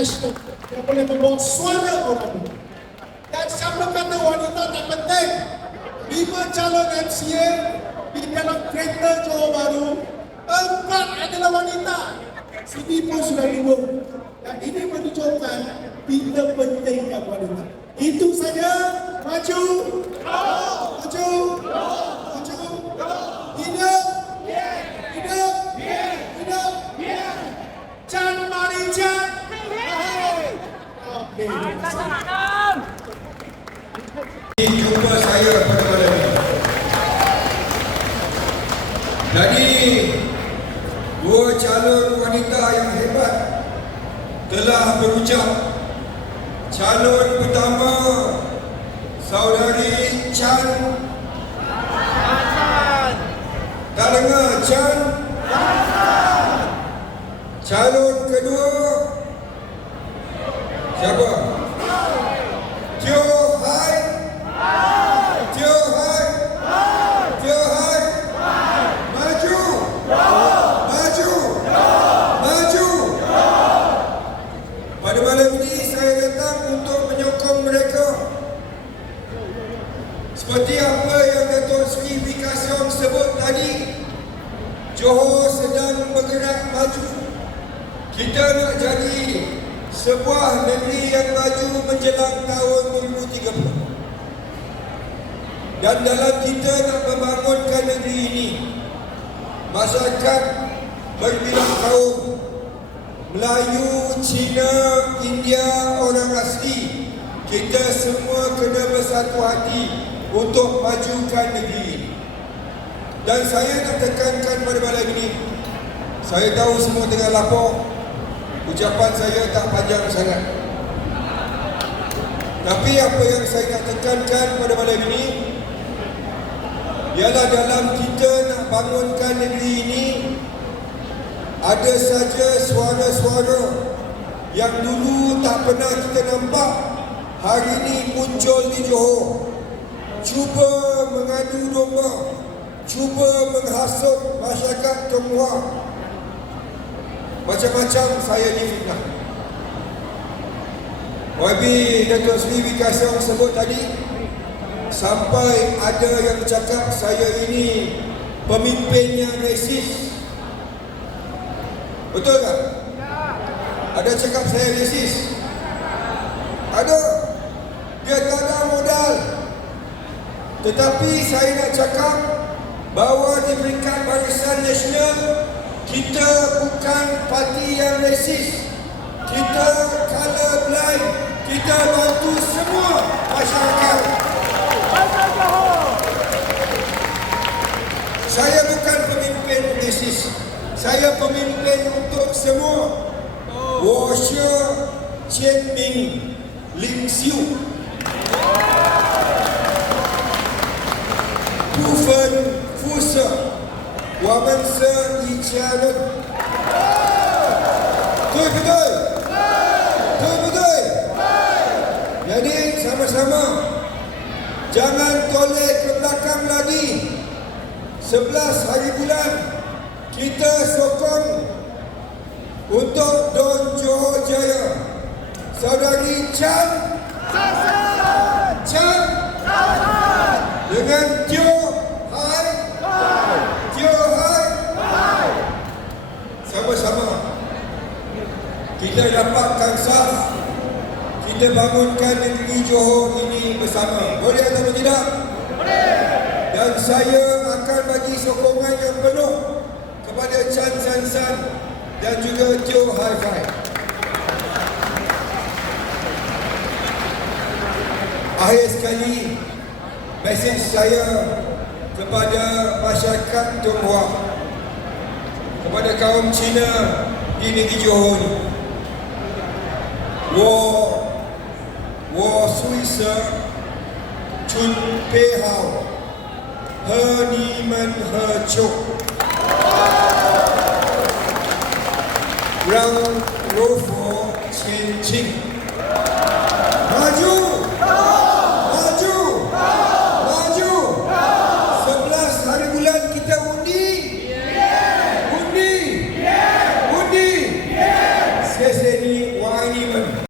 profesional yang boleh membawa suara orang muda. Dan siapa kata wanita tak penting? 5 calon MCA di dalam kereta Johor Bahru, 4 adalah wanita. Sini pun sudah 2. Dan ini menunjukkan kita pentingkan wanita. Itu saja. Maju. Maju. Maju. Hidup. Hidup. Hidup. Chan Mari Chan. Okey. Jumpa saya pada malam ini. Jadi, 2 calon wanita yang hebat telah berucap. Calon pertama, Saudari Chan. Tak dengar, Chan. Calon kedua, siapa? Teo Hai. Teo Hai. Teo Hai. Maju. Maju. Maju. Pada malam ini saya datang untuk menyokong mereka. Seperti apa yang Datuk Seri Wika Siong sebut tadi, Johor sedang bergerak maju. Kita nak jadi sebuah negeri yang maju menjelang tahun 2030. Dan dalam kita nak membangunkan negeri ini, masyarakat berbilang kaum, Melayu, Cina, India, orang asli, kita semua kena bersatu hati untuk majukan negeri ini. Dan saya nak tekankan pada malam ini, saya tahu semua tengah lapar, ucapan saya tak panjang sangat. Tapi apa yang saya nak tekankan pada malam ini ialah dalam kita nak bangunkan negeri ini, ada saja suara-suara yang dulu tak pernah kita nampak, hari ini muncul di Johor. Cuba mengadu domba, cuba menghasut masyarakat Tionghoa. Macam-macam saya difitnah. YB Datuk Seri Wika Siong sebut tadi, sampai ada yang cakap saya ini pemimpin yang resis. Betul tak? Ada cakap saya resis? Ada. Dia tak ada modal. Tetapi saya nak cakap bahawa di peringkat Barisan Nasional, kita bukan parti yang resis. Kita colour blind. Kita bantu semua masyarakat. Saya bukan pemimpin resis. Saya pemimpin untuk semua. Washe Chen Ming Ling Siu. Bufen Fusa Wamense Ichianen. Betul? Betul? Jadi sama-sama jangan toleh ke belakang lagi. 11 hari bulan kita sokong untuk Don Johor Jaya. Saudari Chan Chan dengan Teo Hai. Teo Hai. Sama-sama kita dapatkan sah, kita bangunkan negeri Johor ini bersama. Boleh atau tidak? Boleh. Dan saya akan bagi sokongan yang penuh kepada Chan San San dan juga Teo Hai Fai. Akhir sekali, mesej saya kepada masyarakat Tionghoa, kepada kaum Cina di negeri Johor ini. 我虽是准备好和你们合作，让罗佛前进。